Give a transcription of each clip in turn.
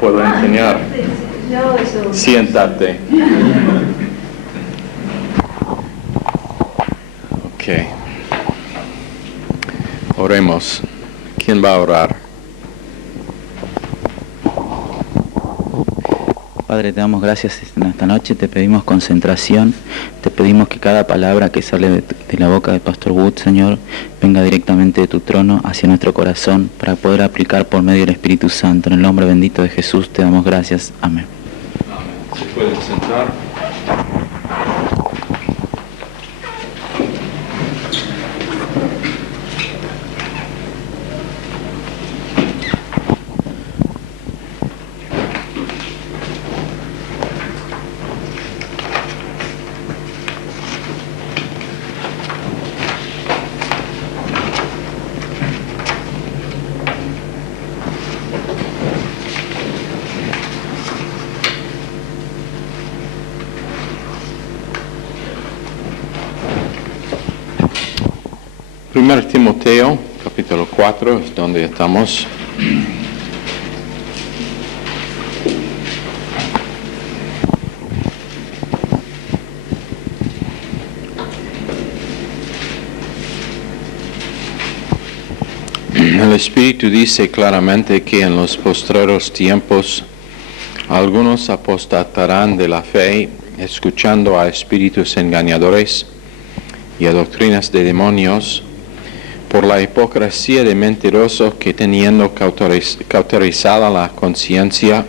puedo enseñar. No, eso. Siéntate. Ok. Oremos. ¿Quién va a orar? Padre, te damos gracias en esta noche, te pedimos concentración, te pedimos que cada palabra que sale de la boca del Pastor Wood, Señor, venga directamente de tu trono hacia nuestro corazón para poder aplicar por medio del Espíritu Santo. En el nombre bendito de Jesús te damos gracias. Amén. ¿Se pueden sentar? Primer Timoteo, capítulo 4, es donde estamos. El Espíritu dice claramente que en los postreros tiempos algunos apostatarán de la fe, escuchando a espíritus engañadores y a doctrinas de demonios, por la hipocresía de mentirosos que teniendo cauterizada la conciencia,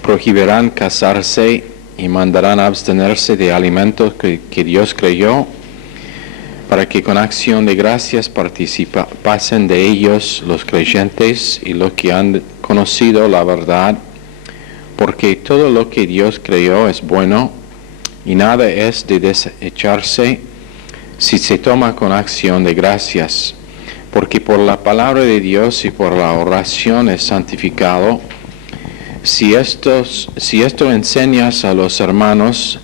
prohibirán casarse y mandarán abstenerse de alimentos que Dios creyó, para que con acción de gracias pasen de ellos los creyentes y los que han conocido la verdad, porque todo lo que Dios creó es bueno, y nada es de desecharse si se toma con acción de gracias, porque por la palabra de Dios y por la oración es santificado. Si esto enseñas a los hermanos,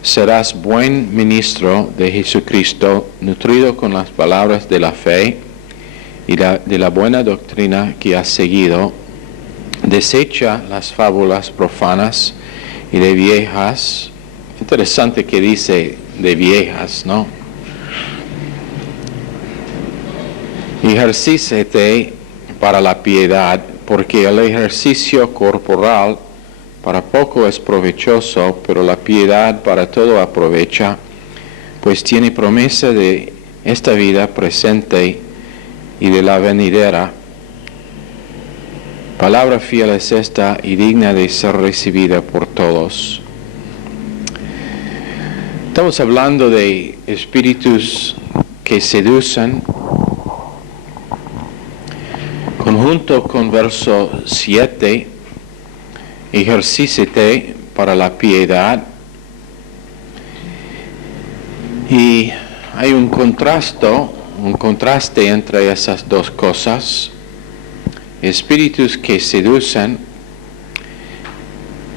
serás buen ministro de Jesucristo, nutrido con las palabras de la fe y de la buena doctrina que has seguido. Desecha las fábulas profanas y de viejas. Interesante que dice de viejas, ¿no? Ejercícete para la piedad, porque el ejercicio corporal para poco es provechoso, pero la piedad para todo aprovecha, pues tiene promesa de esta vida presente y de la venidera. Palabra fiel es esta y digna de ser recibida por todos. Estamos hablando de espíritus que seducen. Conjunto con verso 7, ejercícete para la piedad. Y hay un contraste entre esas dos cosas. Espíritus que seducen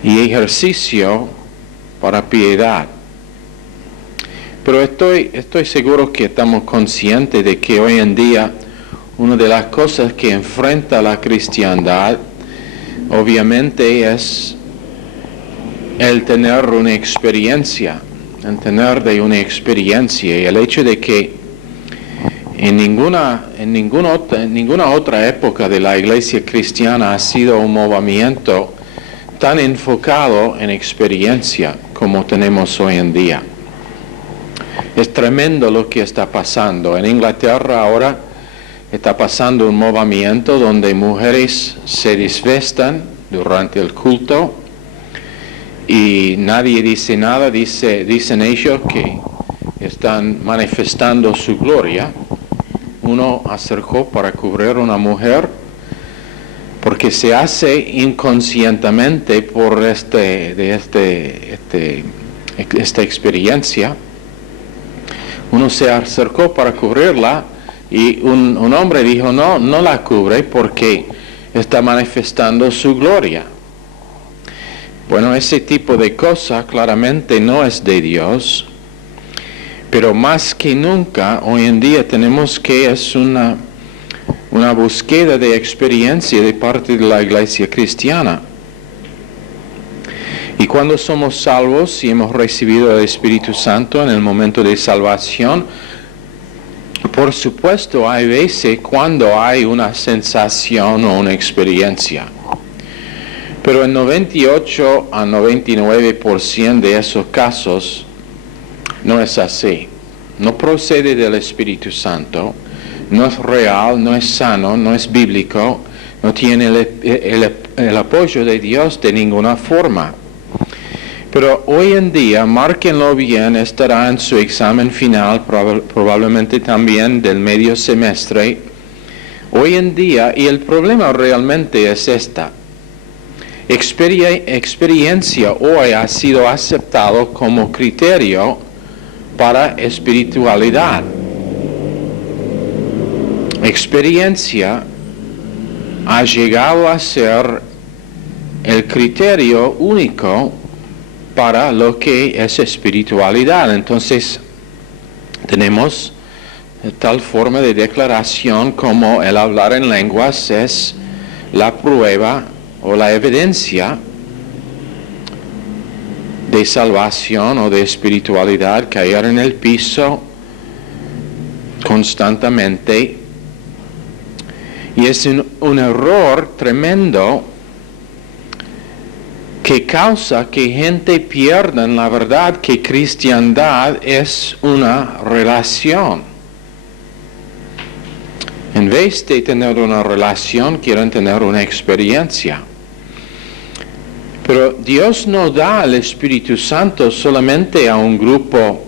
y ejercicio para piedad. Pero estoy seguro que estamos conscientes de que hoy en día una de las cosas que enfrenta la cristiandad, obviamente, es el tener una experiencia, y el hecho de que en ninguna otra época de la iglesia cristiana ha sido un movimiento tan enfocado en experiencia como tenemos hoy en día. Es tremendo lo que está pasando. En Inglaterra ahora está pasando un movimiento donde mujeres se desvestan durante el culto y nadie dice nada, dicen ellos que están manifestando su gloria. Uno acercó para cubrir a una mujer porque se hace inconscientemente por esta experiencia. Uno se acercó para cubrirla y un hombre dijo, no la cubre porque está manifestando su gloria. Bueno, ese tipo de cosa claramente no es de Dios, pero más que nunca hoy en día tenemos que es una búsqueda de experiencia de parte de la iglesia cristiana. Y cuando somos salvos y hemos recibido el Espíritu Santo en el momento de salvación, por supuesto hay veces cuando hay una sensación o una experiencia. Pero en 98 a 99% de esos casos no es así. No procede del Espíritu Santo, no es real, no es sano, no es bíblico, no tiene el apoyo de Dios de ninguna forma. Pero hoy en día, márquenlo bien, estará en su examen final, probablemente también del medio semestre. Hoy en día, y el problema realmente es esta. Experiencia hoy ha sido aceptado como criterio para espiritualidad. Experiencia ha llegado a ser el criterio único para lo que es espiritualidad. Entonces, tenemos tal forma de declaración como el hablar en lenguas es la prueba o la evidencia de salvación o de espiritualidad, caer en el piso constantemente. Y es un error tremendo que causa que gente pierda la verdad que cristiandad es una relación. En vez de tener una relación, quieren tener una experiencia. Pero Dios no da el Espíritu Santo solamente a un grupo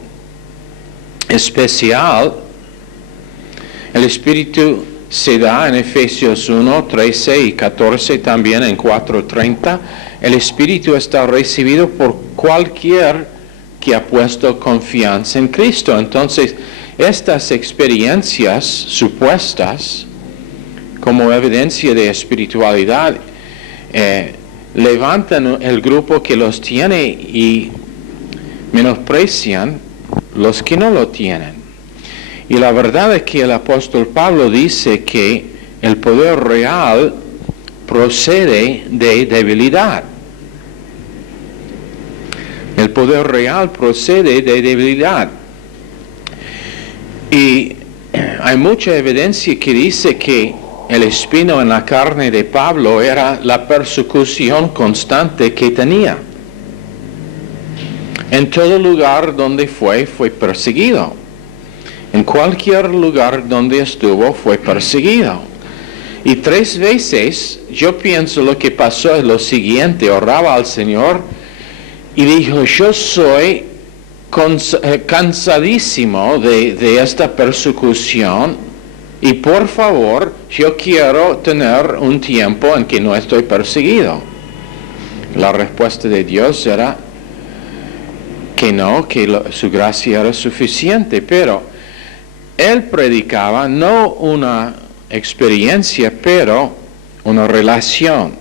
especial. El Espíritu se da en Efesios 1, 13 y 14, también en 4:30. El Espíritu está recibido por cualquier que ha puesto confianza en Cristo. Entonces, estas experiencias supuestas como evidencia de espiritualidad levantan el grupo que los tiene y menosprecian los que no lo tienen. Y la verdad es que el apóstol Pablo dice que el poder real procede de debilidad. El poder real procede de debilidad. Y hay mucha evidencia que dice que el espino en la carne de Pablo era la persecución constante que tenía. En todo lugar donde fue perseguido. En cualquier lugar donde estuvo fue perseguido. Y 3 veces yo pienso lo que pasó es lo siguiente: oraba al Señor y dijo: yo soy cansadísimo de esta persecución y por favor yo quiero tener un tiempo en que no estoy perseguido. La respuesta de Dios era que no, que su gracia era suficiente, pero él predicaba no una experiencia, pero una relación,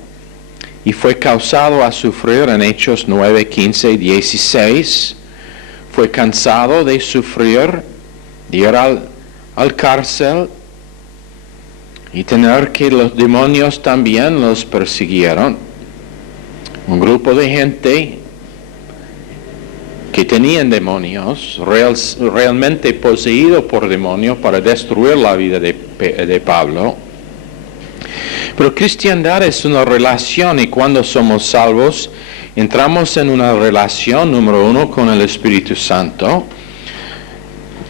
y fue causado a sufrir en Hechos 9, 15 y 16. Fue cansado de sufrir, de ir al cárcel y tener que los demonios también los persiguieron. Un grupo de gente que tenían demonios, realmente poseído por demonios para destruir la vida de Pablo. Pero cristiandad es una relación, y cuando somos salvos, entramos en una relación, número 1, con el Espíritu Santo,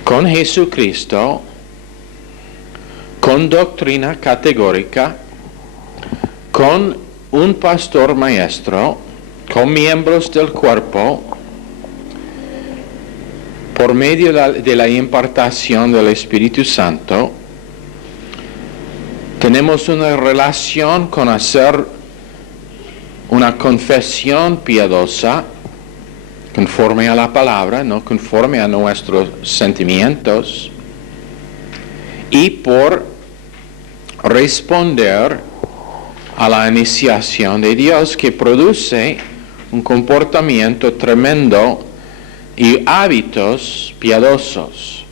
con Jesucristo, con doctrina categórica, con un pastor maestro, con miembros del cuerpo, por medio de la impartación del Espíritu Santo. Tenemos una relación con hacer una confesión piadosa, conforme a la palabra, no conforme a nuestros sentimientos, y por responder a la iniciación de Dios, que produce un comportamiento tremendo y hábitos piadosos.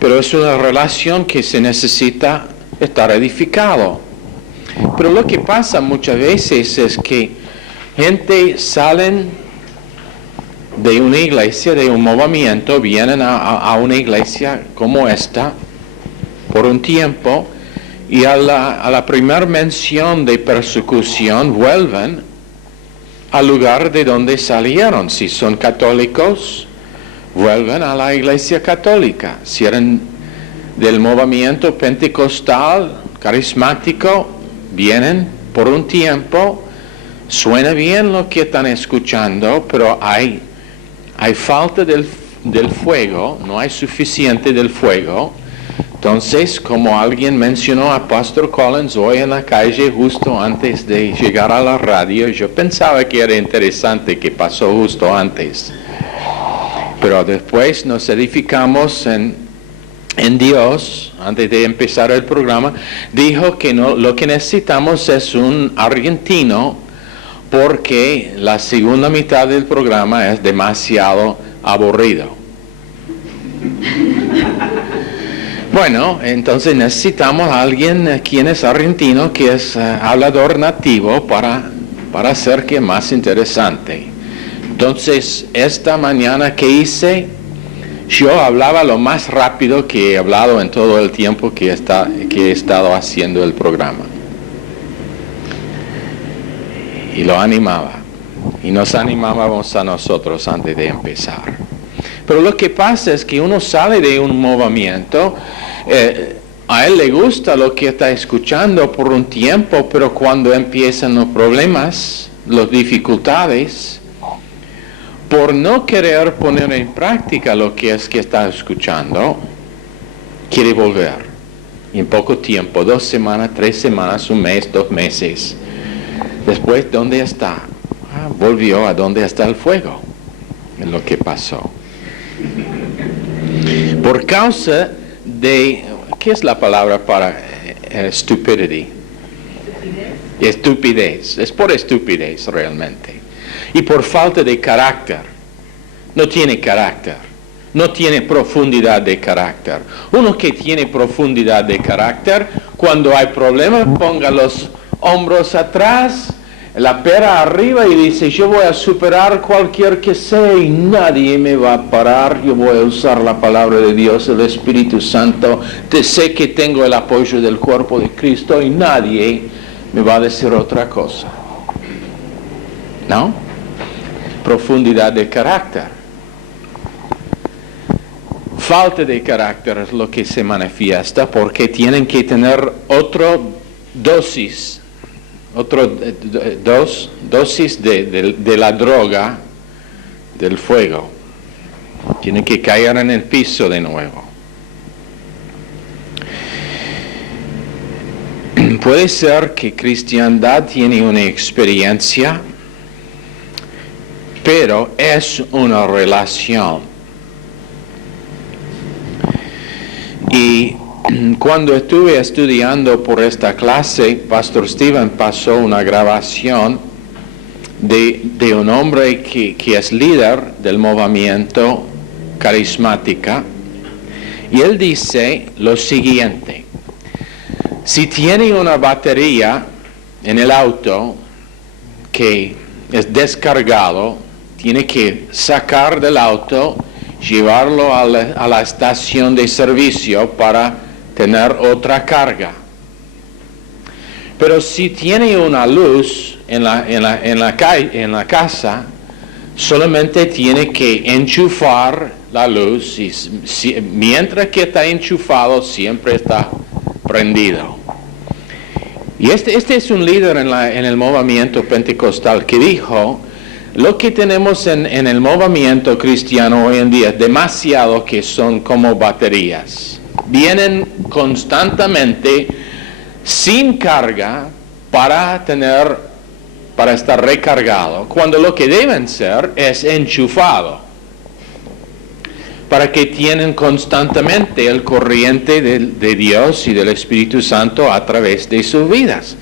Pero es una relación que se necesita estar edificado. Pero lo que pasa muchas veces es que Gente salen de una iglesia, de un movimiento, vienen a una iglesia como esta por un tiempo y a la primera mención de persecución vuelven al lugar de donde salieron. Si son católicos, vuelven a la iglesia católica. Si eran del movimiento pentecostal, carismático, vienen por un tiempo, suena bien lo que están escuchando, pero hay falta del fuego, no hay suficiente del fuego. Entonces, como alguien mencionó a Pastor Collins hoy en la calle justo antes de llegar a la radio, yo pensaba que era interesante que pasó justo antes. Pero después nos edificamos en Dios, antes de empezar el programa, dijo que lo que necesitamos es un argentino porque la segunda mitad del programa es demasiado aburrido. Bueno, entonces necesitamos a alguien quien es argentino, que es hablador nativo para hacer que más interesante. Entonces, esta mañana que hice, yo hablaba lo más rápido que he hablado en todo el tiempo que he estado haciendo el programa. Y lo animaba. Y nos animábamos a nosotros antes de empezar. Pero lo que pasa es que uno sale de un movimiento, a él le gusta lo que está escuchando por un tiempo, pero cuando empiezan los problemas, las dificultades, por no querer poner en práctica lo que es que está escuchando, quiere volver. Y en poco tiempo, 2 semanas, 3 semanas, 1 mes, 2 meses. Después, ¿dónde está? Volvió a donde está el fuego, en lo que pasó. Por causa de, ¿qué es la palabra para stupidity? Estupidez. Es por estupidez realmente. Y por falta de carácter. No tiene carácter. No tiene profundidad de carácter. Uno que tiene profundidad de carácter, cuando hay problemas, ponga los hombros atrás, la pera arriba y dice, yo voy a superar cualquier que sea y nadie me va a parar. Yo voy a usar la palabra de Dios, el Espíritu Santo. Sé que tengo el apoyo del cuerpo de Cristo y nadie me va a decir otra cosa. ¿No? Profundidad de carácter. Falta de carácter es lo que se manifiesta porque tienen que tener otra dosis de la droga del fuego. Tienen que caer en el piso de nuevo. Puede ser que cristiandad tiene una experiencia, pero es una relación. Y cuando estuve estudiando por esta clase, Pastor Steven pasó una grabación de un hombre que es líder del movimiento carismática, y él dice lo siguiente: si tiene una batería en el auto que es descargado, tiene que sacar del auto, llevarlo a la estación de servicio para tener otra carga. Pero si tiene una luz en la casa, solamente tiene que enchufar la luz y mientras que está enchufado siempre está prendido. Y este es un líder en el movimiento pentecostal que dijo, lo que tenemos en el movimiento cristiano hoy en día es demasiado que son como baterías. Vienen constantemente sin carga para estar recargado, cuando lo que deben ser es enchufado, para que tienen constantemente el corriente de Dios y del Espíritu Santo a través de sus vidas.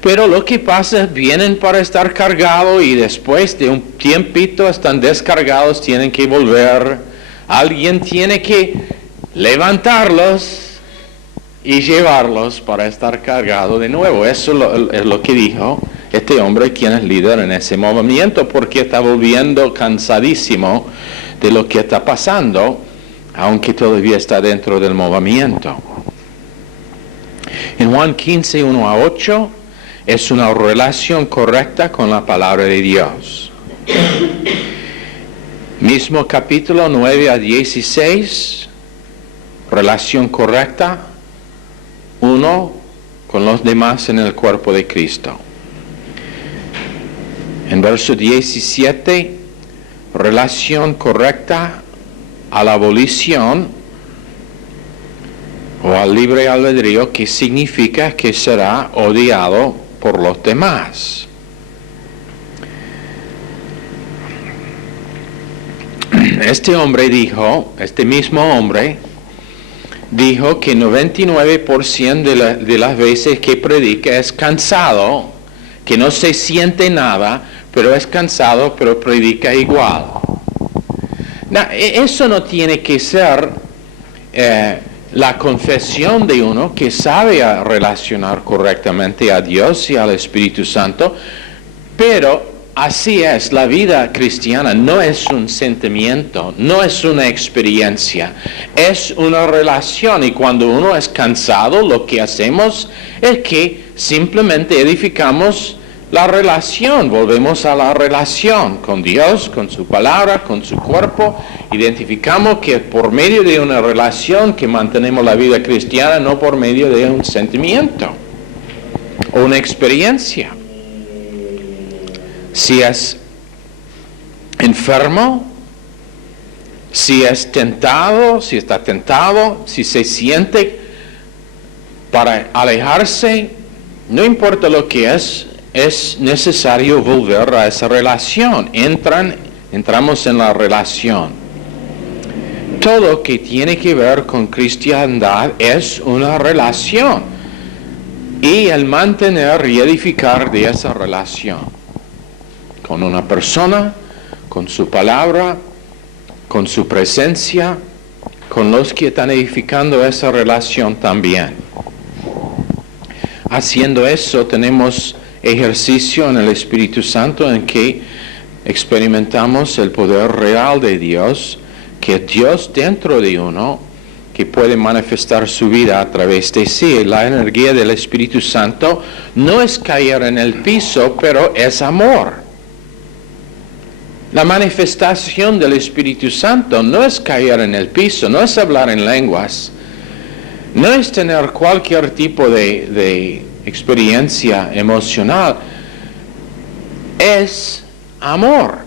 Pero lo que pasa es vienen para estar cargados y después de un tiempito están descargados, tienen que volver. Alguien tiene que levantarlos y llevarlos para estar cargados de nuevo. Eso es lo que dijo este hombre quien es líder en ese movimiento, porque está volviendo cansadísimo de lo que está pasando, aunque todavía está dentro del movimiento. En Juan 15, 1 a 8, es una relación correcta con la palabra de Dios. Mismo capítulo 9 a 16, relación correcta, uno con los demás en el cuerpo de Cristo. En verso 17, relación correcta a la abolición o al libre albedrío, que significa que será odiado por los demás. Este mismo hombre dijo que 99% de las veces que predica es cansado, que no se siente nada, pero es cansado, pero predica igual. Eso no tiene que ser la confesión de uno que sabe relacionar correctamente a Dios y al Espíritu Santo, pero así es, la vida cristiana no es un sentimiento, no es una experiencia, es una relación, y cuando uno es cansado, lo que hacemos es que simplemente edificamos la relación, volvemos a la relación con Dios, con su palabra, con su cuerpo. Identificamos que por medio de una relación que mantenemos la vida cristiana, no por medio de un sentimiento o una experiencia. Si es enfermo, si es tentado, si está tentado, si se siente para alejarse, no importa lo que es necesario volver a esa relación. Entramos en la relación. Todo que tiene que ver con cristiandad es una relación. Y el mantener y edificar de esa relación. Con una persona, con su palabra, con su presencia, con los que están edificando esa relación también. Haciendo eso tenemos ejercicio en el Espíritu Santo en que experimentamos el poder real de Dios, que es Dios dentro de uno, que puede manifestar su vida a través de sí. La energía del Espíritu Santo no es caer en el piso, pero es amor. La manifestación del Espíritu Santo no es caer en el piso, no es hablar en lenguas, no es tener cualquier tipo de experiencia emocional, es amor.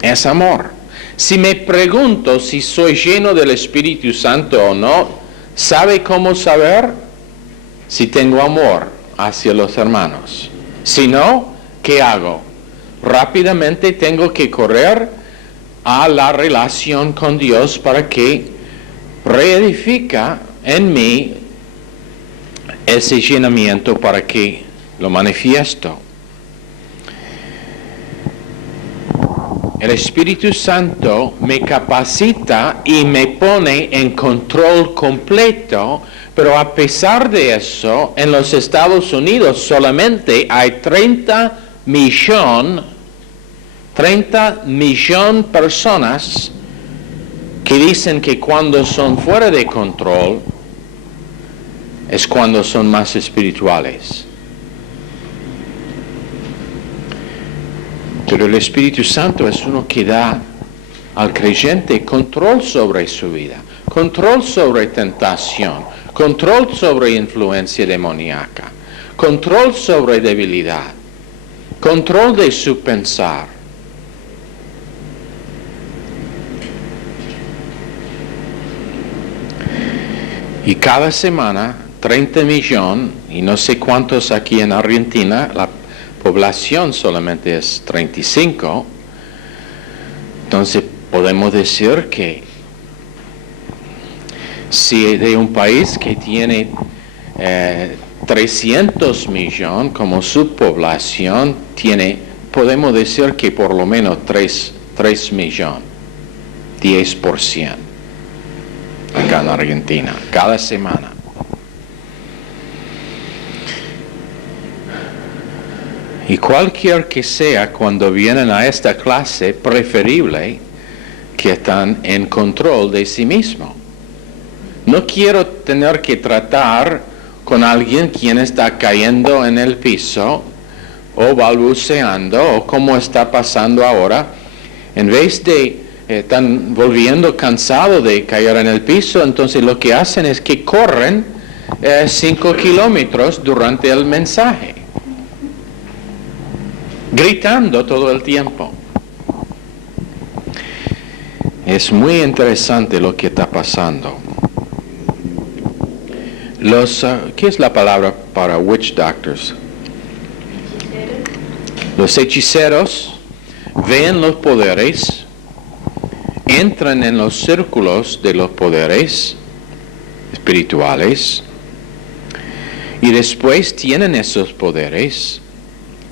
Es amor. Si me pregunto si soy lleno del Espíritu Santo o no, ¿sabe cómo saber? Si tengo amor hacia los hermanos. Si no, ¿qué hago? Rápidamente tengo que correr a la relación con Dios para que reedifica en mí ese llenamiento, para que lo manifiesto. El Espíritu Santo me capacita y me pone en control completo, pero a pesar de eso, en los Estados Unidos solamente hay 30 millón personas que dicen que cuando son fuera de control es cuando son más espirituales. Pero el Espíritu Santo es uno que da al creyente control sobre su vida, control sobre tentación, control sobre influencia demoníaca, control sobre debilidad, control de su pensar. Y cada semana 30 millones, y no sé cuántos aquí en Argentina, la población solamente es 35, entonces podemos decir que si de un país que tiene 300 millones como su población, podemos decir que por lo menos 3 millones, 10% acá en Argentina, cada semana. Y cualquier que sea, cuando vienen a esta clase, preferible que están en control de sí mismo. No quiero tener que tratar con alguien quien está cayendo en el piso o balbuceando o como está pasando ahora. En vez de están volviendo cansado de caer en el piso, entonces lo que hacen es que corren 5 kilómetros durante el mensaje, gritando todo el tiempo. Es muy interesante lo que está pasando. ¿Qué es la palabra para witch doctors? Los hechiceros ven los poderes, entran en los círculos de los poderes espirituales y después tienen esos poderes,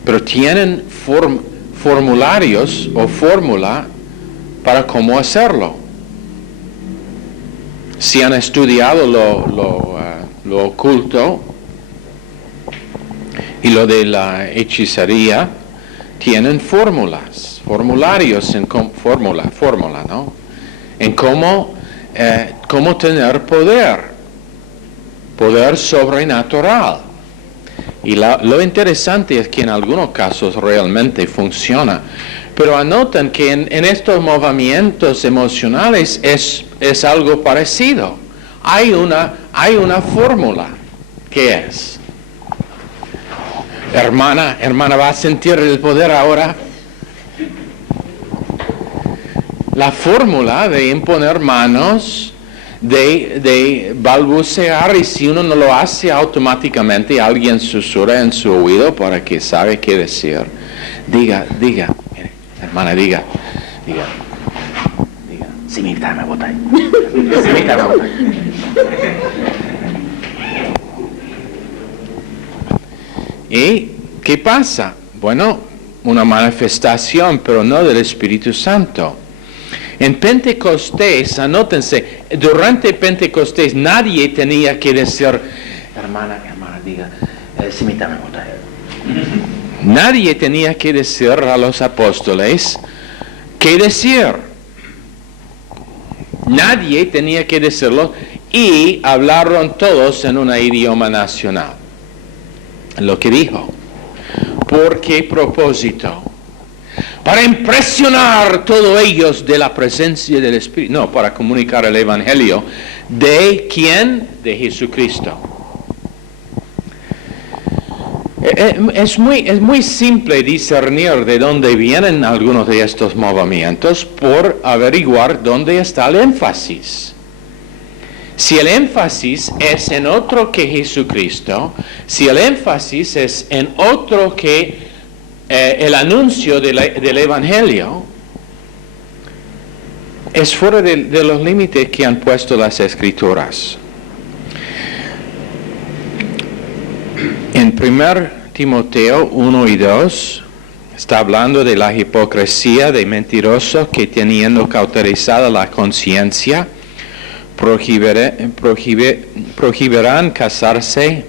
pero tienen formularios o fórmula para cómo hacerlo. Si han estudiado lo oculto y lo de la hechicería, tienen formularios en fórmula, ¿no? En cómo tener poder sobrenatural. Y lo interesante es que en algunos casos realmente funciona. Pero anoten que en estos movimientos emocionales es algo parecido. Hay una fórmula. ¿Qué es? Hermana, ¿va a sentir el poder ahora? La fórmula de imponer manos, de balbucear, y si uno no lo hace automáticamente, alguien susurra en su oído para que sabe qué decir. Diga, hermana, diga. Si me bota ahí. ¿Y qué pasa? Bueno, una manifestación, pero no del Espíritu Santo. En Pentecostés, anótense, durante Pentecostés nadie tenía que decir, hermana, diga, si me bota ahí. Nadie tenía que decir a los apóstoles qué decir. Nadie tenía que decirlo y hablaron todos en un idioma nacional. Lo que dijo. ¿Por qué propósito? Para impresionar a todos ellos de la presencia del Espíritu. No, para comunicar el Evangelio. ¿De quién? De Jesucristo. Es muy simple discernir de dónde vienen algunos de estos movimientos por averiguar dónde está el énfasis. Si el énfasis es en otro que Jesucristo, si el énfasis es en otro que el anuncio del Evangelio, es fuera de los límites que han puesto las Escrituras. En 1 Timoteo 1 y 2 está hablando de la hipocresía de mentirosos que, teniendo cauterizada la conciencia, prohibirán casarse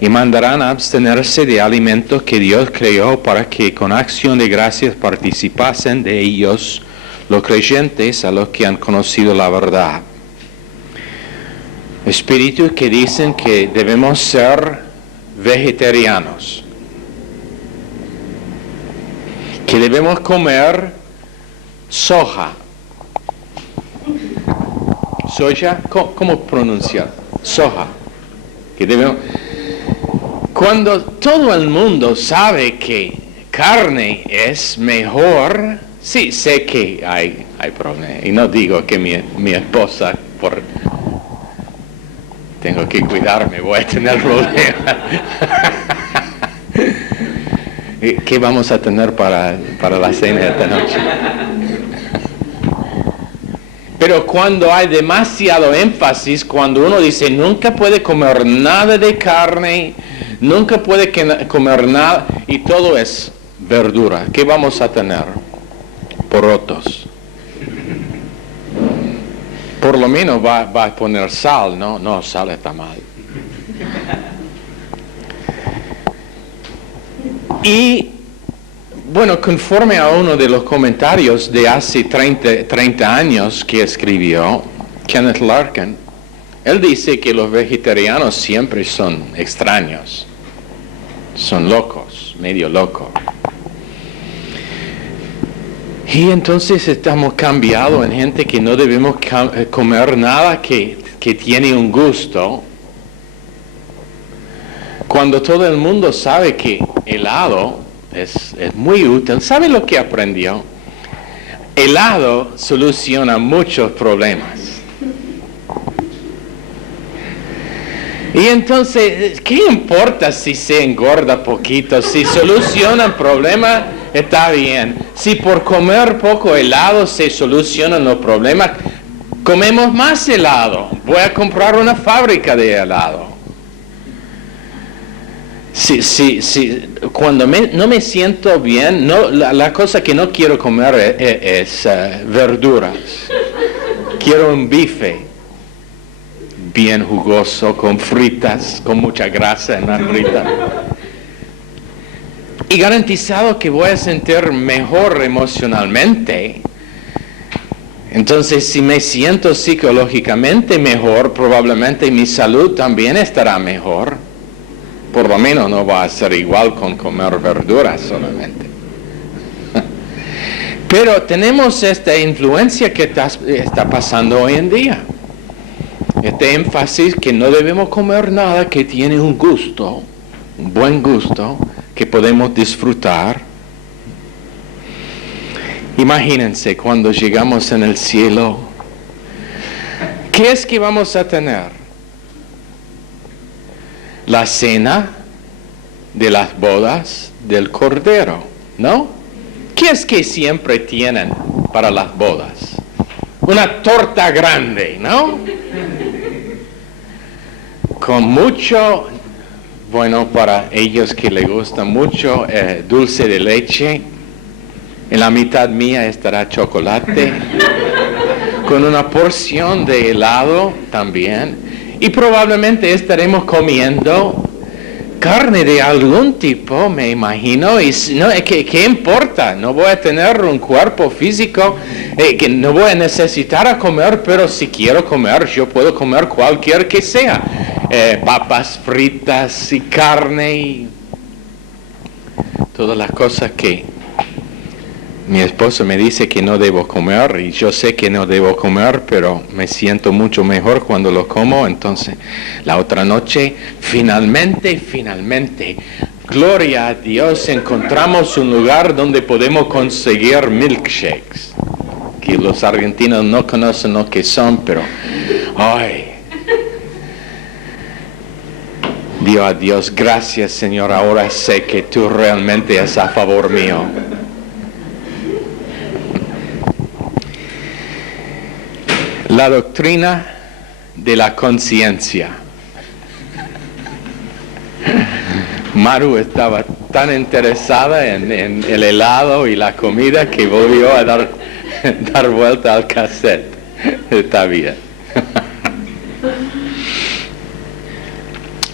y mandarán a abstenerse de alimentos que Dios creó para que con acción de gracias participasen de ellos los creyentes a los que han conocido la verdad. Espíritus que dicen que debemos ser vegetarianos, que debemos comer soja. ¿Soja? ¿Cómo pronunciar? Soja. Que debemos... Cuando todo el mundo sabe que carne es mejor, sí, sé que hay problemas. Y no digo que mi esposa, tengo que cuidarme, voy a tener problemas. ¿Qué vamos a tener para la cena de esta noche? Pero cuando hay demasiado énfasis, cuando uno dice nunca puede comer nada de carne, nunca puede comer nada, y todo es verdura, ¿qué vamos a tener? Porotos. Por lo menos va a poner sal, ¿no? No, sal está mal. Y Bueno, conforme a uno de los comentarios de hace 30 años que escribió, Kenneth Larkin, él dice que los vegetarianos siempre son extraños, son locos, medio locos. Y entonces estamos cambiados en gente que no debemos comer nada que tiene un gusto, cuando todo el mundo sabe que helado es muy útil. ¿Sabe lo que aprendió? Helado soluciona muchos problemas. Y entonces, ¿qué importa si se engorda poquito? Si soluciona el problema, está bien. Si por comer poco helado se solucionan los problemas, comemos más helado. Voy a comprar una fábrica de helado. Cuando no me siento bien, la cosa que no quiero comer es verduras. Quiero un bife bien jugoso, con fritas, con mucha grasa en la frita. Y garantizado que voy a sentir mejor emocionalmente. Entonces, si me siento psicológicamente mejor, probablemente mi salud también estará mejor. Por lo menos no va a ser igual con comer verduras solamente. Pero tenemos esta influencia que está pasando hoy en día. Este énfasis que no debemos comer nada que tiene un gusto, un buen gusto, que podemos disfrutar. Imagínense cuando llegamos en el cielo, ¿qué es que vamos a tener? La cena de las bodas del Cordero, ¿no? ¿Qué es que siempre tienen para las bodas? Una torta grande, ¿no? Con mucho, bueno, para ellos que les gusta mucho, dulce de leche. En la mitad mía estará chocolate. Con una porción de helado también. Y probablemente estaremos comiendo carne de algún tipo, me imagino. Y no, ¿qué importa? No voy a tener un cuerpo físico que no voy a necesitar a comer, pero si quiero comer, yo puedo comer cualquier que sea. Papas fritas y carne y todas las cosas que mi esposo me dice que no debo comer, y yo sé que no debo comer, pero me siento mucho mejor cuando lo como. Entonces, la otra noche, finalmente, gloria a Dios, encontramos un lugar donde podemos conseguir milkshakes, que los argentinos no conocen lo que son, pero, ay, Dios a Dios, gracias Señor, ahora sé que tú realmente es a favor mío. La doctrina de la conciencia. Maru estaba tan interesada en el helado y la comida que volvió a dar vuelta al cassette. Está bien.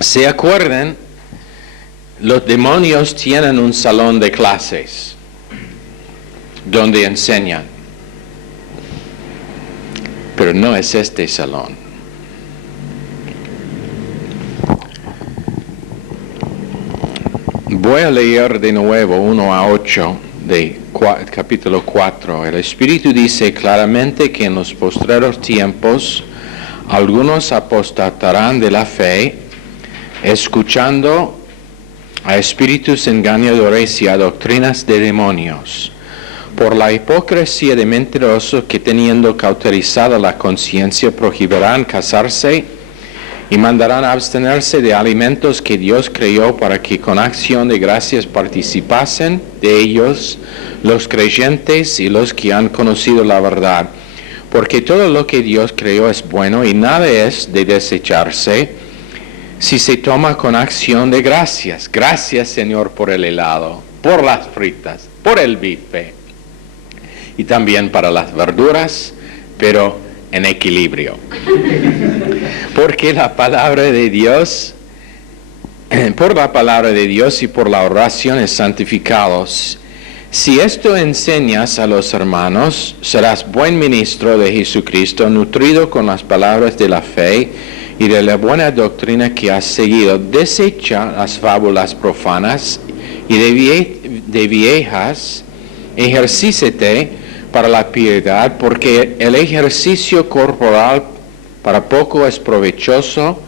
¿Se acuerdan? Los demonios tienen un salón de clases donde enseñan. Pero no es este salón. Voy a leer de nuevo 1-8 de capítulo 4. El Espíritu dice claramente que en los postreros tiempos algunos apostatarán de la fe, escuchando a espíritus engañadores y a doctrinas de demonios, por la hipocresía de mentirosos que, teniendo cauterizada la conciencia, prohibirán casarse y mandarán abstenerse de alimentos que Dios creó, para que con acción de gracias participasen de ellos los creyentes y los que han conocido la verdad. Porque todo lo que Dios creó es bueno, y nada es de desecharse si se toma con acción de gracias. Gracias, Señor, por el helado, por las fritas, por el bife, y también para las verduras, pero en equilibrio. Porque la palabra de Dios, por la palabra de Dios y por la oración es santificados. Si esto enseñas a los hermanos, serás buen ministro de Jesucristo, nutrido con las palabras de la fe y de la buena doctrina que has seguido. Desecha las fábulas profanas y de viejas, ejercícete para la piedad, porque el ejercicio corporal para poco es provechoso,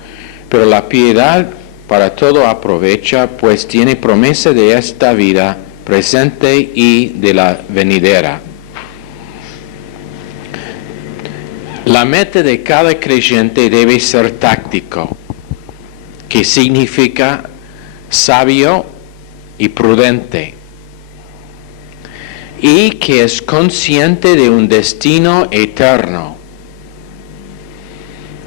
pero la piedad para todo aprovecha, pues tiene promesa de esta vida presente y de la venidera. La meta de cada creyente debe ser táctico, que significa sabio y prudente, y que es consciente de un destino eterno.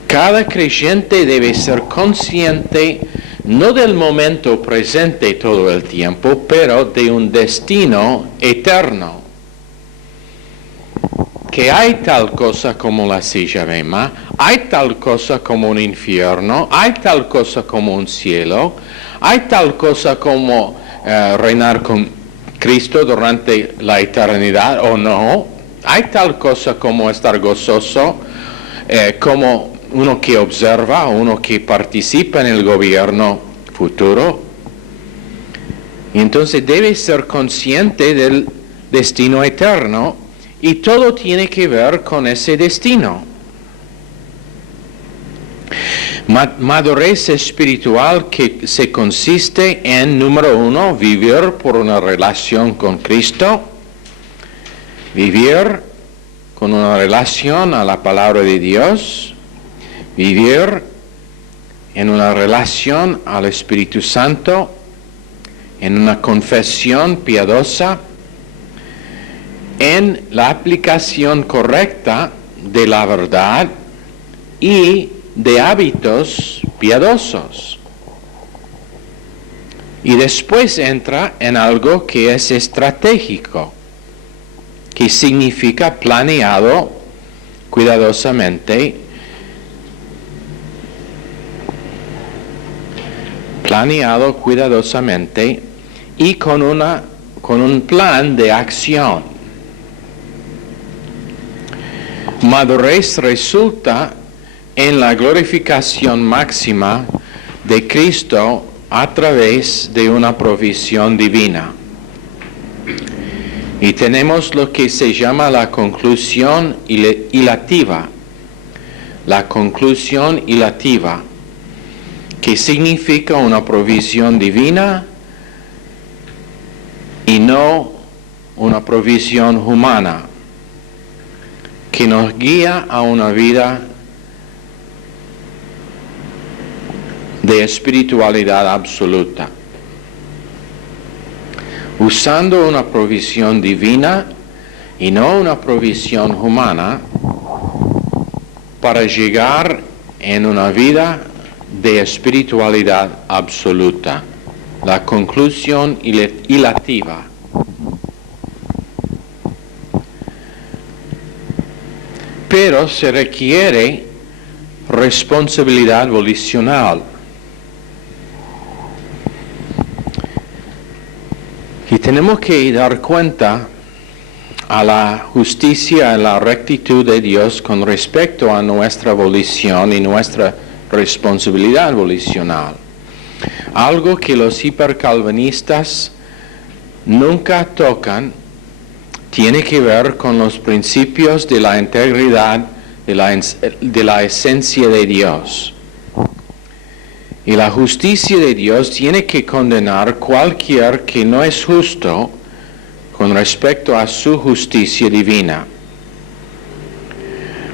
Cada creyente debe ser consciente no del momento presente todo el tiempo, pero de un destino eterno. Que hay tal cosa como la silla vema, hay tal cosa como un infierno, hay tal cosa como un cielo, hay tal cosa como reinar con Cristo durante la eternidad o no, hay tal cosa como estar gozoso, como uno que observa, uno que participa en el gobierno futuro. Y entonces debe ser consciente del destino eterno y todo tiene que ver con ese destino. Madurez espiritual que se consiste en, número 1, vivir por una relación con Cristo, vivir con una relación a la palabra de Dios, vivir en una relación al Espíritu Santo, en una confesión piadosa, en la aplicación correcta de la verdad y de hábitos piadosos. Y después entra en algo que es estratégico, que significa planeado cuidadosamente, y con un plan de acción. Madurez resulta en la glorificación máxima de Cristo a través de una provisión divina. Y tenemos lo que se llama la conclusión ilativa. La conclusión ilativa, que significa una provisión divina y no una provisión humana, que nos guía a una vida de espiritualidad absoluta, usando una provisión divina y no una provisión humana para llegar en una vida de espiritualidad absoluta, la conclusión ilativa. Pero se requiere responsabilidad volicional. Y tenemos que dar cuenta a la justicia y la rectitud de Dios con respecto a nuestra volición y nuestra responsabilidad volicional. Algo que los hipercalvinistas nunca tocan tiene que ver con los principios de la integridad de la esencia de Dios. Y la justicia de Dios tiene que condenar cualquier que no es justo con respecto a su justicia divina.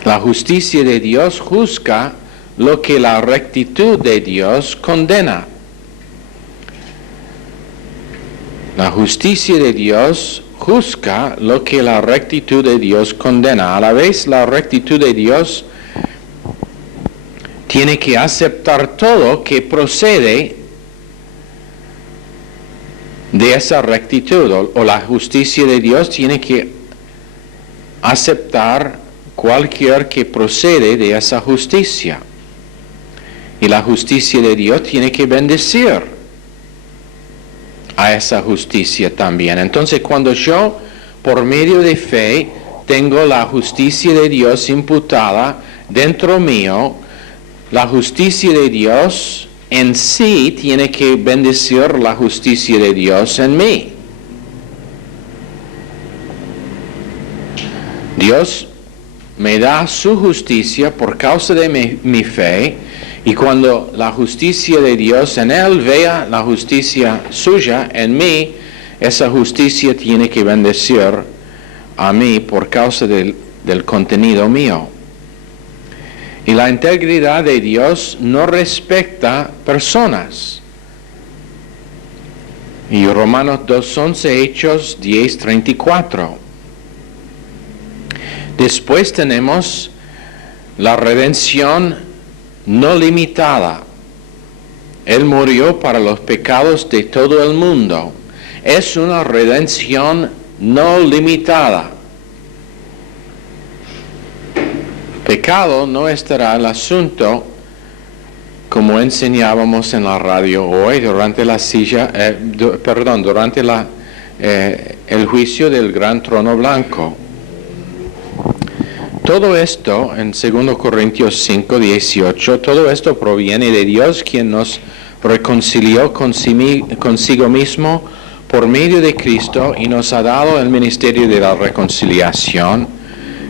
La justicia de Dios juzga lo que la rectitud de Dios condena. La justicia de Dios juzga lo que la rectitud de Dios condena. A la vez, la rectitud de Dios tiene que aceptar todo que procede de esa rectitud, o la justicia de Dios tiene que aceptar cualquier que procede de esa justicia. Y la justicia de Dios tiene que bendecir a esa justicia también. Entonces, cuando yo, por medio de fe, tengo la justicia de Dios imputada dentro mío, la justicia de Dios en sí tiene que bendecir la justicia de Dios en mí. Dios me da su justicia por causa de mi fe, y cuando la justicia de Dios en Él vea la justicia suya en mí, esa justicia tiene que bendecir a mí por causa del contenido mío. Y la integridad de Dios no respecta personas. Y Romanos 2:11, Hechos 10:34. Después tenemos la redención no limitada. Él murió para los pecados de todo el mundo. Es una redención no limitada. Pecado no estará el asunto como enseñábamos en la radio hoy durante el juicio del gran trono blanco. Todo esto, en 2 Corintios 5:18, todo esto proviene de Dios, quien nos reconcilió consigo mismo por medio de Cristo y nos ha dado el ministerio de la reconciliación,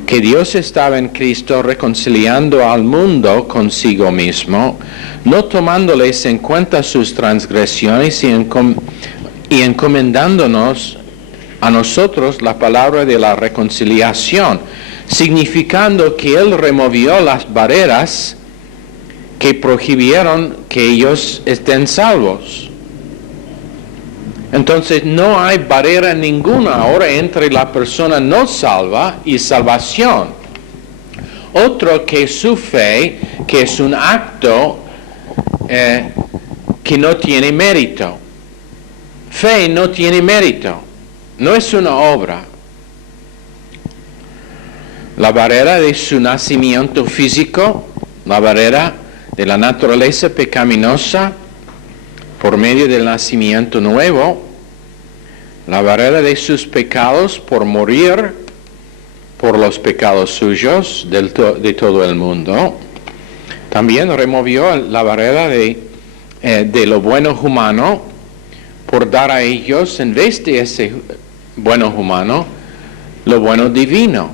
que Dios estaba en Cristo reconciliando al mundo consigo mismo, no tomándoles en cuenta sus transgresiones y encomendándonos a nosotros la palabra de la reconciliación, significando que Él removió las barreras que prohibieron que ellos estén salvos. Entonces no hay barrera ninguna ahora entre la persona no salva y salvación. Otro que su fe, que es un acto que no tiene mérito. Fe no tiene mérito, no es una obra. La barrera de su nacimiento físico, la barrera de la naturaleza pecaminosa por medio del nacimiento nuevo, la barrera de sus pecados por morir por los pecados suyos de todo el mundo. También removió la barrera de lo bueno humano por dar a ellos, en vez de ese bueno humano, lo bueno divino,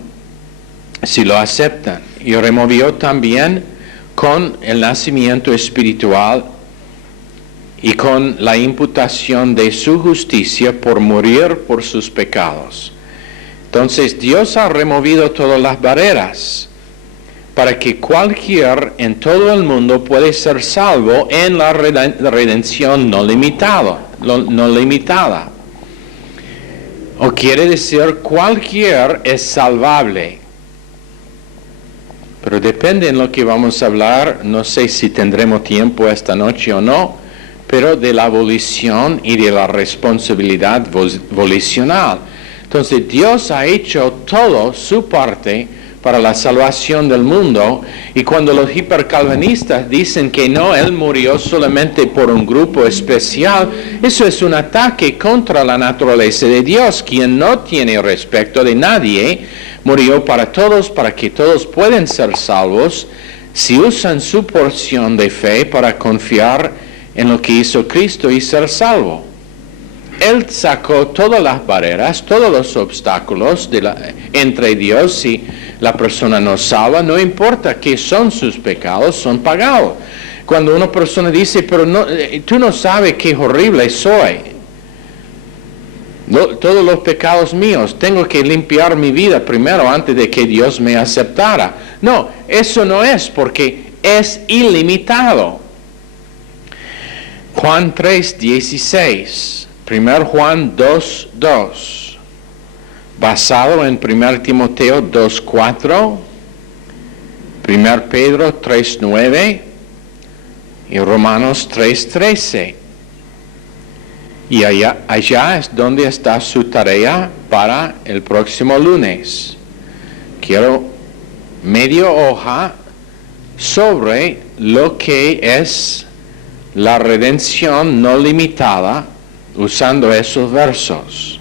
si lo aceptan. Y removió también con el nacimiento espiritual y con la imputación de su justicia por morir por sus pecados. Entonces Dios ha removido todas las barreras para que cualquiera en todo el mundo puede ser salvo en la redención no limitada. O quiere decir, cualquiera es salvable. Pero depende en lo que vamos a hablar, no sé si tendremos tiempo esta noche o no, pero de la volición y de la responsabilidad volicional. Entonces Dios ha hecho todo su parte para la salvación del mundo, y cuando los hipercalvinistas dicen que no, Él murió solamente por un grupo especial, eso es un ataque contra la naturaleza de Dios, quien no tiene respeto de nadie, murió para todos, para que todos puedan ser salvos, si usan su porción de fe para confiar en lo que hizo Cristo y ser salvo. Él sacó todas las barreras, todos los obstáculos entre Dios y la persona no salva, no importa qué son sus pecados, son pagados. Cuando una persona dice, pero no, tú no sabes qué horrible soy, todos los pecados míos, tengo que limpiar mi vida primero antes de que Dios me aceptara. No, eso no es, porque es ilimitado. Juan 3:16, 1 Juan 2:2, basado en 1 Timoteo 2:4, 1 Pedro 3:9 y Romanos 3:13. Y allá es donde está su tarea para el próximo lunes. Quiero media hoja sobre lo que es la redención no limitada usando esos versos.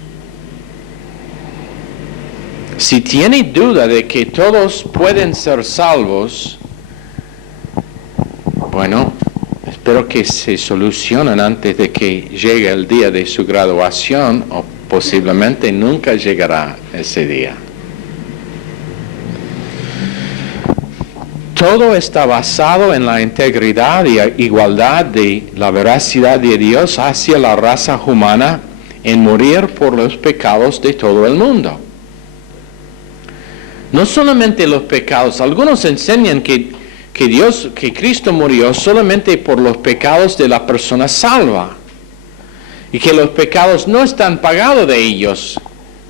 Si tiene duda de que todos pueden ser salvos, bueno, espero que se solucionen antes de que llegue el día de su graduación, o posiblemente nunca llegará ese día. Todo está basado en la integridad y igualdad de la veracidad de Dios hacia la raza humana en morir por los pecados de todo el mundo. No solamente los pecados, algunos enseñan que Cristo murió solamente por los pecados de la persona salva y que los pecados no están pagados de ellos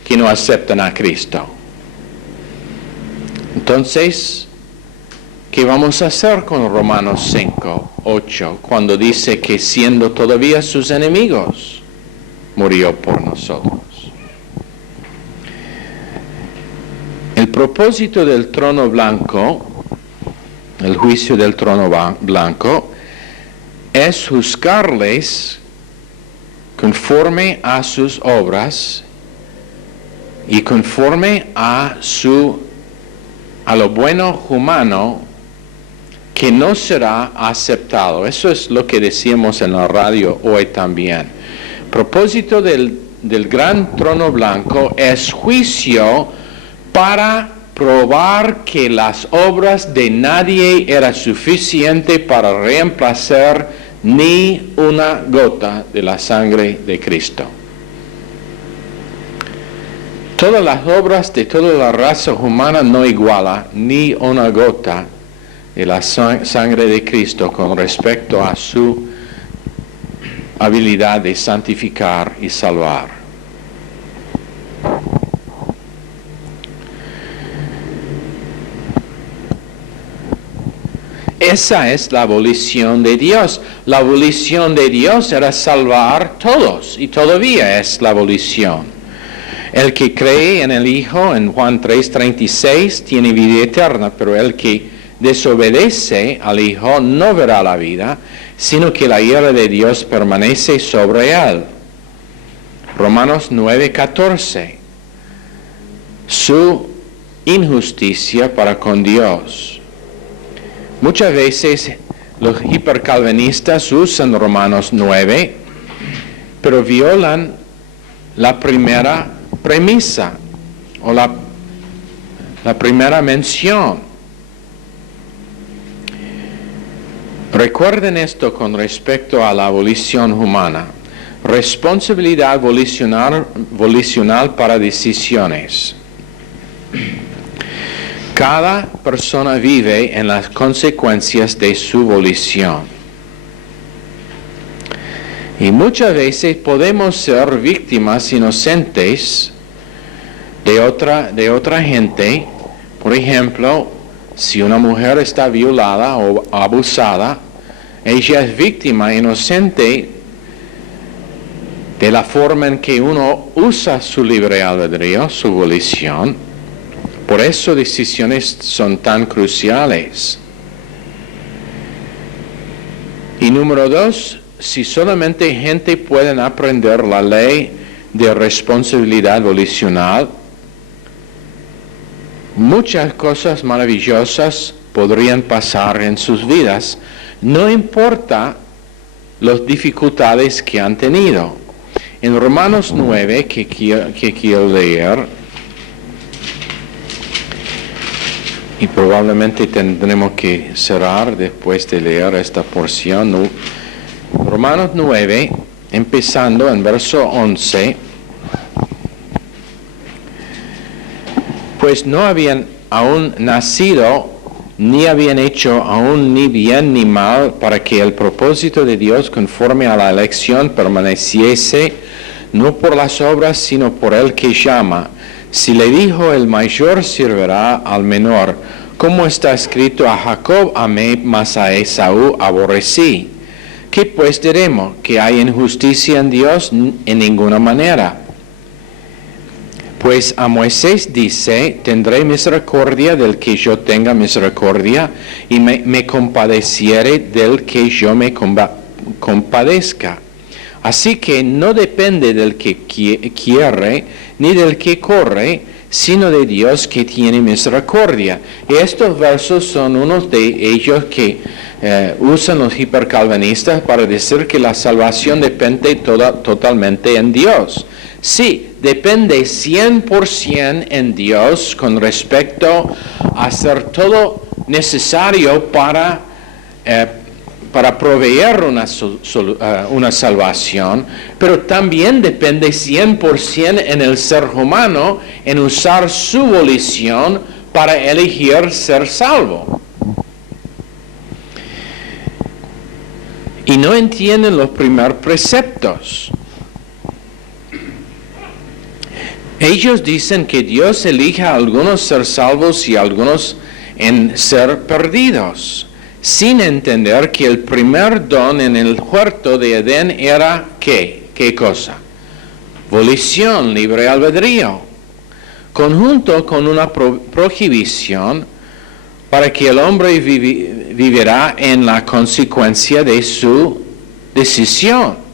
que no aceptan a Cristo. Entonces, ¿qué vamos a hacer con Romanos 5, 8, cuando dice que siendo todavía sus enemigos, murió por nosotros? El propósito del trono blanco, el juicio del trono blanco, es juzgarles conforme a sus obras y conforme a lo bueno humano que no será aceptado. Eso es lo que decíamos en la radio hoy también. El propósito del gran trono blanco es juicio para probar que las obras de nadie era suficiente para reemplazar ni una gota de la sangre de Cristo. Todas las obras de toda la raza humana no iguala ni una gota de la sangre de Cristo con respecto a su habilidad de santificar y salvar. Esa es la volición de Dios. La volición de Dios era salvar todos y todavía es la volición. El que cree en el Hijo, en Juan 3:36, tiene vida eterna, pero el que desobedece al Hijo no verá la vida, sino que la ira de Dios permanece sobre él. Romanos 9:14. Su injusticia para con Dios. Muchas veces los hipercalvinistas usan Romanos 9, pero violan la primera premisa o la primera mención. Recuerden esto con respecto a la volición humana. Responsabilidad volicional para decisiones. Cada persona vive en las consecuencias de su volición. Y muchas veces podemos ser víctimas inocentes de otra gente. Por ejemplo, si una mujer está violada o abusada, ella es víctima inocente de la forma en que uno usa su libre albedrío, su volición. Por eso decisiones son tan cruciales. Y número 2, si solamente gente puede aprender la ley de responsabilidad volicional, muchas cosas maravillosas podrían pasar en sus vidas, no importa las dificultades que han tenido. En Romanos 9, que quiero leer, y probablemente tendremos que cerrar después de leer esta porción. Romanos 9, empezando en verso 11. Pues no habían aún nacido, ni habían hecho aún ni bien ni mal, para que el propósito de Dios conforme a la elección permaneciese, no por las obras, sino por el que llama. Si le dijo el mayor servirá al menor, como está escrito, a Jacob amé, mas a Esaú aborrecí. ¿Qué pues diremos? ¿Que hay injusticia en Dios? En ninguna manera. Pues a Moisés dice, tendré misericordia del que yo tenga misericordia, y me compadeciere del que yo me compadezca. Así que no depende del que quiere ni del que corre, sino de Dios que tiene misericordia. Y estos versos son unos de ellos que usan los hipercalvinistas para decir que la salvación depende totalmente en Dios. Sí, depende 100% en Dios con respecto a hacer todo necesario para proveer una salvación, pero también depende 100% en el ser humano en usar su volición para elegir ser salvo. Y no entienden los primeros preceptos. Ellos dicen que Dios elige a algunos ser salvos y a algunos en ser perdidos, sin entender que el primer don en el huerto de Edén era ¿qué? ¿Qué cosa? Volición, libre albedrío, conjunto con una prohibición para que el hombre vivirá en la consecuencia de su decisión.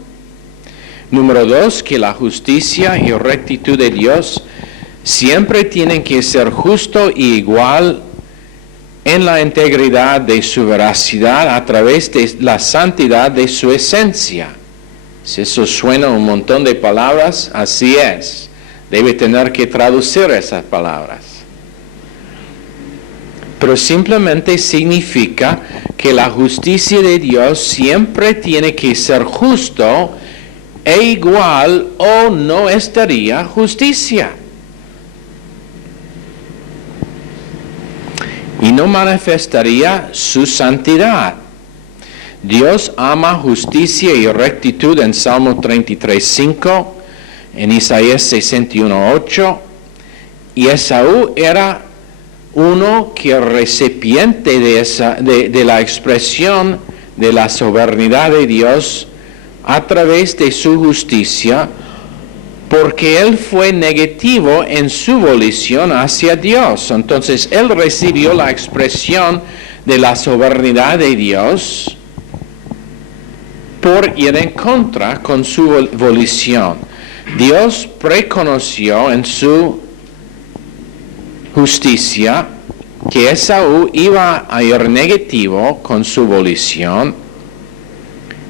Número 2, que la justicia y rectitud de Dios siempre tienen que ser justo y igual en la integridad de su veracidad a través de la santidad de su esencia. Si eso suena un montón de palabras, así es. Debe tener que traducir esas palabras. Pero simplemente significa que la justicia de Dios siempre tiene que ser justo e igual o no estaría justicia. Y no manifestaría su santidad. Dios ama justicia y rectitud en Salmo 33:5, en Isaías 61:8, y Esaú era uno que recipiente de la expresión de la soberanía de Dios a través de su justicia, porque él fue negativo en su volición hacia Dios. Entonces él recibió la expresión de la soberanía de Dios por ir en contra con su volición. Dios preconoció en su justicia que Esaú iba a ir negativo con su volición,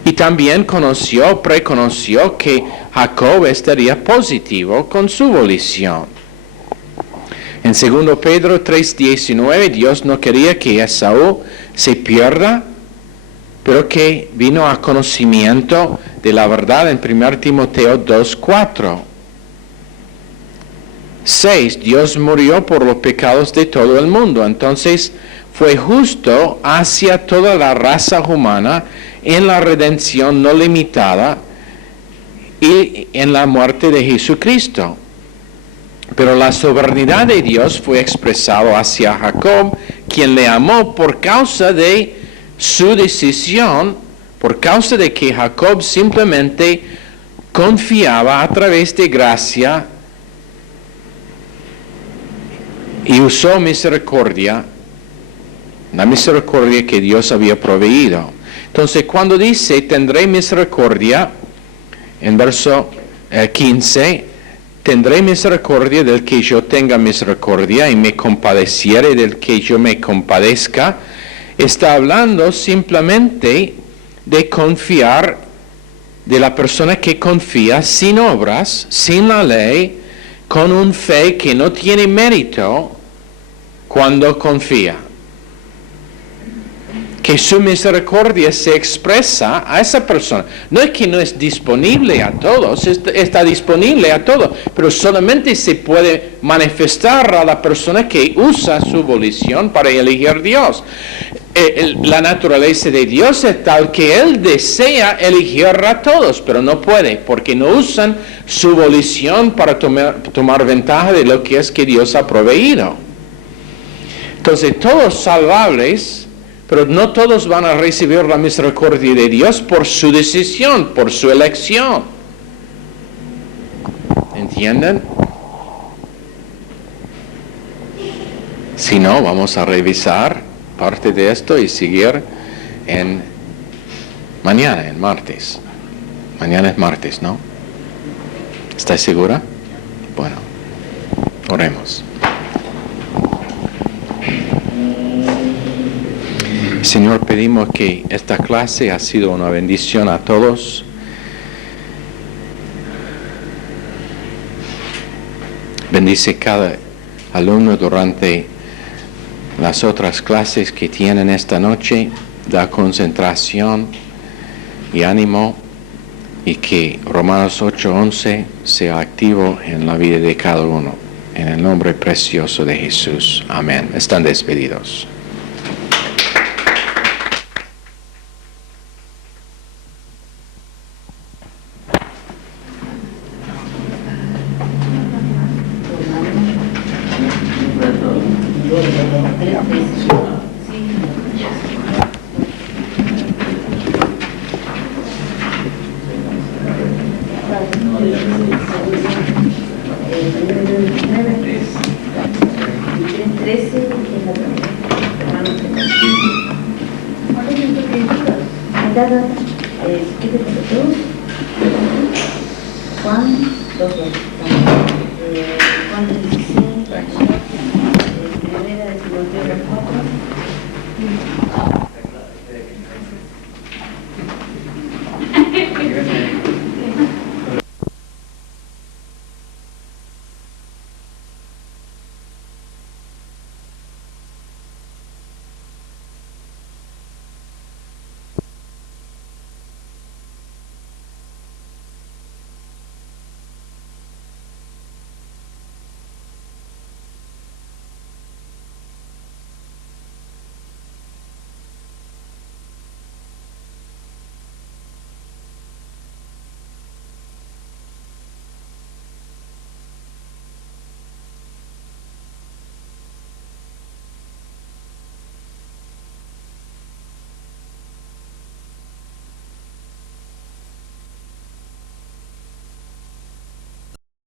y también preconoció que Jacob estaría positivo con su volición. En 2 Pedro 3:19, Dios no quería que Esaú se pierda, pero que vino a conocimiento de la verdad en 1 Timoteo 2:4. 6. Dios murió por los pecados de todo el mundo, entonces fue justo hacia toda la raza humana en la redención no limitada y en la muerte de Jesucristo. Pero la soberanía de Dios fue expresado hacia Jacob, quien le amó por causa de su decisión, por causa de que Jacob simplemente confiaba a través de gracia y usó misericordia, la misericordia que Dios había proveído. Entonces, cuando dice, tendré misericordia, en verso 15, tendré misericordia del que yo tenga misericordia y me compadeciere del que yo me compadezca, está hablando simplemente de confiar, de la persona que confía sin obras, sin la ley, con un fe que no tiene mérito cuando confía. Que su misericordia se expresa a esa persona. No es que no es disponible a todos, está disponible a todos, pero solamente se puede manifestar a la persona que usa su volición para elegir Dios. La naturaleza de Dios es tal que Él desea elegir a todos, pero no puede, porque no usan su volición para tomar ventaja de lo que es que Dios ha proveído. Entonces, todos salvables, pero no todos van a recibir la misericordia de Dios por su decisión, por su elección. ¿Entienden? Si no, vamos a revisar parte de esto y seguir mañana, en martes. Mañana es martes, ¿no? ¿Estás segura? Bueno, oremos. Señor, pedimos que esta clase ha sido una bendición a todos. Bendice cada alumno durante las otras clases que tienen esta noche. Da concentración y ánimo, y que Romanos 8:11 sea activo en la vida de cada uno. En el nombre precioso de Jesús. Amén. Están despedidos.